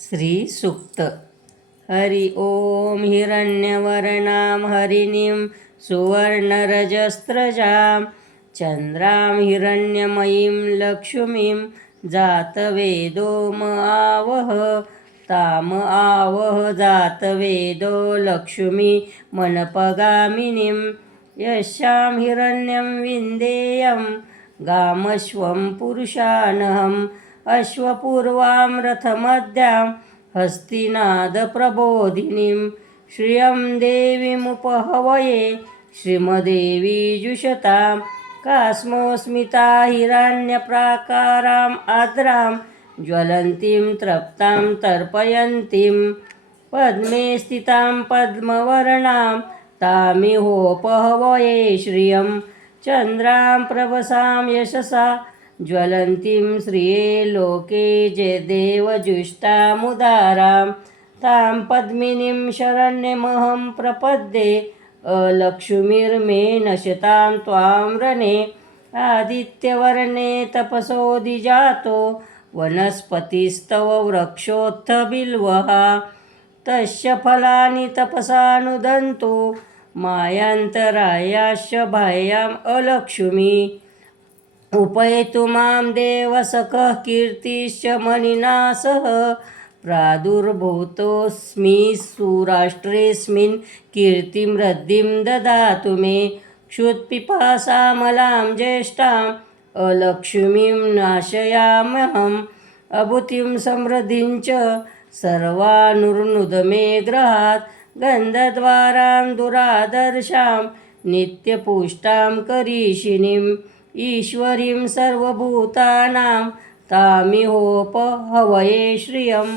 श्रीसूक्त। हरि ओं हिरण्यवर्णां हरिणीं सुवर्णरजस्रजां चन्द्रां हिरण्यमयीं लक्ष्मीं जातवेदो आवह। ताम आवह जातवेदो लक्ष्मी मनपगामिनीं यस्यां हिरण्यं विन्देयं गामश्वं पुरुषानहम् अश्वपूर्वां रथमद्यां हस्तिनादप्रबोधिनीं श्रियं देवीमुपहवये श्रीमदेवीजुषतां कास्मोऽस्मिता हिरण्यप्राकाराम् आर्द्रां ज्वलन्तीं तृप्तां तर्पयन्तीं पद्मे स्थितां पद्मवर्णां तामिहोपहवये श्रियं चन्द्रां प्रभसां यशसा ज्वलन्तीं श्रिये लोके देवजुष्टामुदारां तां पद्मिनीं शरण्यमहं प्रपद्ये अलक्ष्मीर्मे नश्यतां त्वां रणे आदित्यवर्णे तपसोऽधिजातो वनस्पतिस्तव वृक्षोत्थ बिल्वः तस्य फलानि तपसानुदन्तो मायान्तरायाश्च बाह्याम् अलक्ष्मी उपैतु मां देवसखः कीर्तिश्च मणिना सह प्रादुर्भूतोऽस्मि सुराष्ट्रेऽस्मिन् कीर्तिं वृद्धिं ददातु मे क्षुत्पिपासामलां ज्येष्ठाम् अलक्ष्मीं नाशयाम्यहम् अभूतिं समृद्धिं च सर्वानुर्नुद मे गृहात् गन्धद्वारां दुरादर्शां नित्यपुष्टां करीषिणीम् ईश्वरीं सर्वभूतानां तामिहोपहवये श्रियं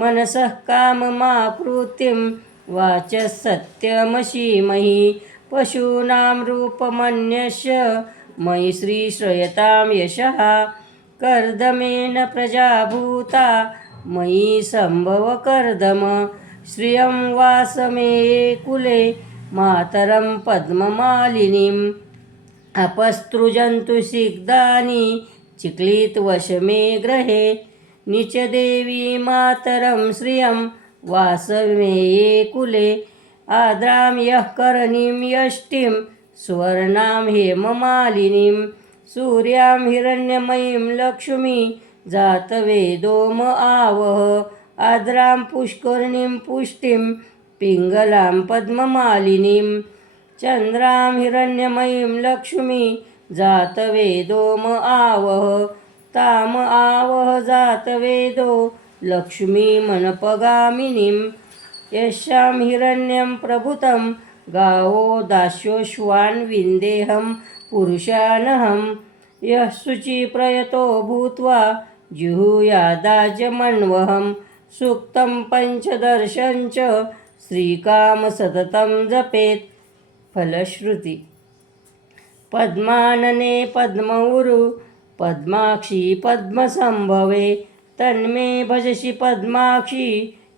मनसः काममाकृतिं वाचः सत्यमसीमहि पशूनां रूपमन्यस्य मयि श्रीश्रयतां यशः कर्दमेन प्रजाभूता मयि सम्भव कर्दम श्रियं वासमेये कुले मातरं पद्ममालिनीम् अपस्तृजन्तु सिग्धानि चिक्लितवशमे गृहे निचदेवी मातरं श्रियं वासमेये कुले आद्रां यः करणीं यष्टिं सुवर्णां हेममालिनीं सूर्यां हिरण्यमयीं लक्ष्मी जातवेदोम आवह आद्रां पुष्करणीं पुष्टिं पिङ्गलां पद्ममालिनीं चन्द्रां हिरण्यमयीं लक्ष्मी जातवेदोम आवह ताम आवह जातवेदो लक्ष्मीमनपगामिनीं यस्यां हिरण्यं प्रभुतं गावो दास्योश्वान् विन्देहं पुरुषानहं यः शुचिप्रयतो भूत्वा जुहुयादाजमन्वहं सूक्तं पञ्चदर्शं च श्रीकाम सततं जपेत्। फलश्रुती। पद्मानने पद्मौरु पद्माक्षी पद्मसंभवे तन्मे भजसि पद्माक्षी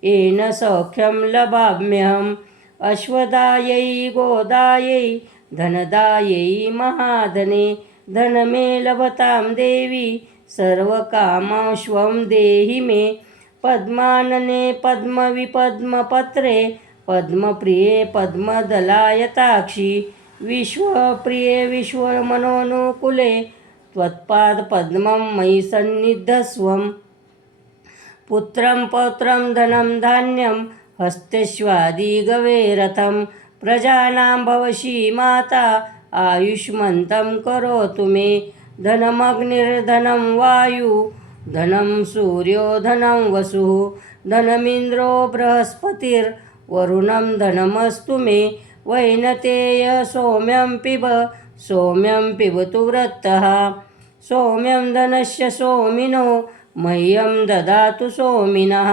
येन सौख्यं लभाम्यहम् अश्वदायै गोदायै धनदायै महाधने धनमे लभतां देवी सर्वकामाश्वं देहि मे पद्मानने पद्मविपद्मपत्रे पद्मप्रिये पद्मदलायताक्षी विश्वप्रिये विश्वमनोनुकूले त्वत्पादपद्मं मयि सन्निधस्वम् पुत्रं पौत्रं धनं धान्यं हस्तेष्वादिगवे रथं प्रजानां भवसि माता आयुष्मन्तं करोतु मे धनमग्निर्धनं वायु धनं सूर्यो धनं वसुः धनमिन्द्रो बृहस्पतिर्वरुणं धनमस्तु मे वैनतेय सौम्यं पिबतु वृत्तः सौम्यं धनस्य सौमिनो मह्यं ददातु सौमिनः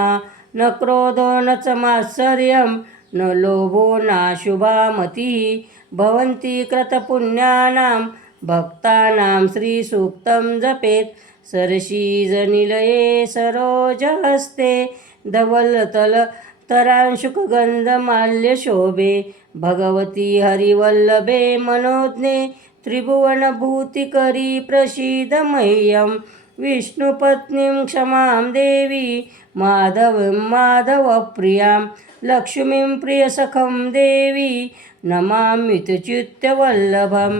न क्रोधो न च मात्सर्यं न लोभो नाशुभा मतिः भवन्ति कृतपुण्यानां भक्तानां श्रीसूक्तं जपेत् सरसीजनिलये सरोजहस्ते धवलतलतरांशुकगन्धमाल्यशोभे भगवती हरिवल्लभे मनोज्ञे त्रिभुवनभूतिकरी प्रसीद मह्यं विष्णुपत्नीं क्षमां देवी माधवीं माधवप्रियां लक्ष्मीं प्रियसखं देवी नमाम्युच्युतवल्लभं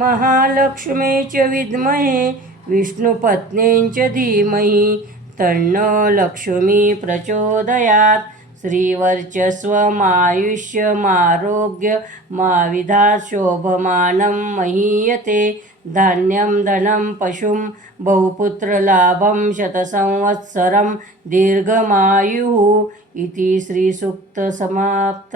महालक्ष्मी च विद्महे विष्णुपत्नीं च धीमहि तन्नो लक्ष्मी प्रचोदयात् श्रीवर्चस्वमायुष्यमारोग्यमाविधात् शोभमानं महीयते धान्यं धनं पशुं बहुपुत्रलाभं शतसंवत्सरं दीर्घमायुः इति श्रीसूक्तसमाप्त।